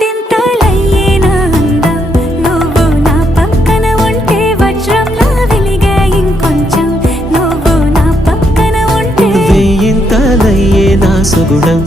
వందింతలయ్యేనా అందం నువ్వు నా పక్కన ఉంటే వజ్రంలా వెలిగే ఇంకొంచెం నువ్వు నా పక్కన ఉంటే వేయింతలయ్యేనా సుగుణం